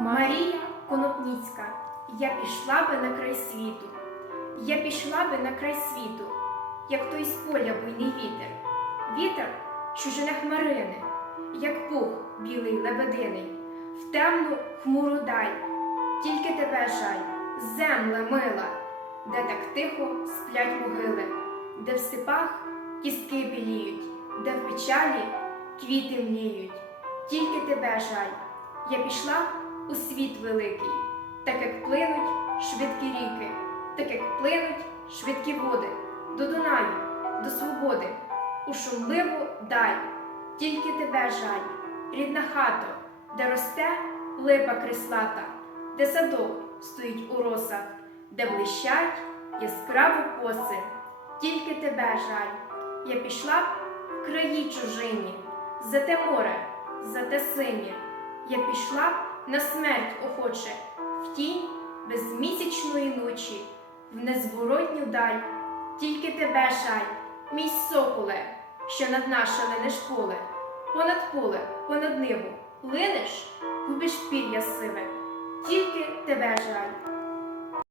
Марія Конопніцька, я пішла би на край світу, я пішла би на край світу, як той з поля буйний вітер, вітер, що жене хмарини, як пух білий лебединий, в темну хмуру даль, тільки тебе жаль, земле мила, де так тихо сплять могили, де в степах кістки біліють, де в печалі квіти мліють, тільки тебе жаль. Я пішла у світ великий, так як плинуть швидкі ріки, так як плинуть швидкі води, до Дунаю, до свободи, у шумливу даль, тільки тебе жаль, рідна хата, де росте липа крислата, де садок стоїть у росах, де блищать яскраво коси, тільки тебе жаль. Я пішла в краї чужині, за те море, за те синє. Я пішла на смерть охоче, в тінь безмісячної ночі, в незворотню даль, тільки тебе жаль, мій соколе, що над наше линеш поле, понад поле, понад ниву, линеш, губиш пір'я сиве, тільки тебе жаль.